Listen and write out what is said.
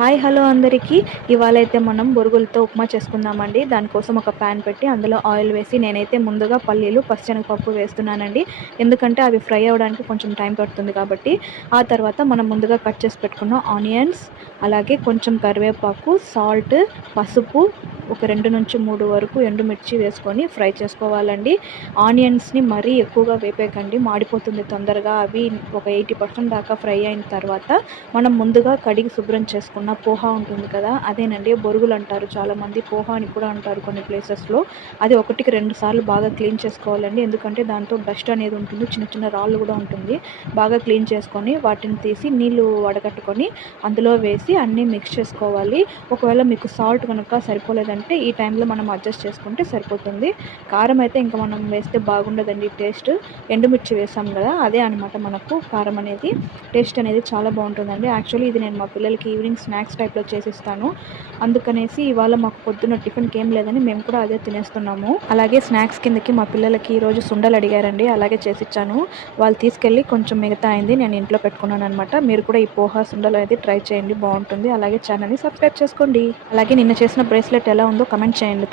Hi hello అందరికీ. ఇవాళ అయితే మనం బొరుగులతో ఉప్మా చేసుకుందామండి. దానికోసం ఒక ప్యాన్ పెట్టి అందులో ఆయిల్ వేసి నేనైతే ముందుగా పల్లీలు పచ్చనగపప్పు వేస్తున్నానండి. ఎందుకంటే అవి ఫ్రై అవ్వడానికి కొంచెం టైం పడుతుంది కాబట్టి. ఆ తర్వాత మనం ముందుగా కట్ చేసి పెట్టుకున్న ఆనియన్స్ అలాగే కొంచెం కరివేపాకు సాల్ట్ పసుపు ఒక రెండు నుంచి మూడు వరకు ఎండుమిర్చి వేసుకొని ఫ్రై చేసుకోవాలండి. ఆనియన్స్ని మరీ ఎక్కువగా వేపేకండి మాడిపోతుంది తొందరగా. అవి ఒక ఎయిటీ పర్సెంట్ దాకా ఫ్రై అయిన తర్వాత మనం ముందుగా కడిగి శుభ్రం చేసుకున్న పోహా ఉంటుంది కదా అదేనండి. బొరుగులు అంటారు చాలామంది పోహా అని కూడా అంటారు కొన్ని ప్లేసెస్లో. అది ఒకటికి రెండు సార్లు బాగా క్లీన్ చేసుకోవాలండి. ఎందుకంటే దాంతో డస్ట్ అనేది ఉంటుంది చిన్న చిన్న రాళ్ళు కూడా ఉంటుంది. బాగా క్లీన్ చేసుకొని వాటిని తీసి నీళ్ళు వడగట్టుకొని అందులో వేసి అన్నీ మిక్స్ చేసుకోవాలి. ఒకవేళ మీకు సాల్ట్ కనుక సరిపోలేదండి అంటే ఈ టైంలో మనం అడ్జస్ట్ చేసుకుంటే సరిపోతుంది. కారం అయితే ఇంకా మనం వేస్తే బాగుండదండి టేస్ట్. ఎండుమిర్చి వేసాం కదా అదే అనమాట మనకు. కారం అనేది టేస్ట్ అనేది చాలా బాగుంటుందండి. యాక్చువల్లీ ఇది నేను మా పిల్లలకి ఈవినింగ్ స్నాక్స్ టైప్లో చేసిస్తాను. అందుకనేసి ఇవాళ మాకు పొద్దున్న టిఫిన్కి ఏం లేదని మేము కూడా అదే తినేస్తున్నాము. అలాగే స్నాక్స్ కిందకి మా పిల్లలకి ఈరోజు సుండలు అడిగారండి అలాగే చేసిచ్చాను. వాళ్ళు తీసుకెళ్ళి కొంచెం మిగతా అయింది నేను ఇంట్లో పెట్టుకున్నాను అనమాట మీరు కూడా ఈ పోహా సుండలు అయితే ట్రై చేయండి బాగుంటుంది. అలాగే ఛానల్ని సబ్స్క్రైబ్ చేసుకోండి. అలాగే నిన్న చేసిన బ్రేస్లెట్ ఎలా ఉందో కమెంట్ చేయండి.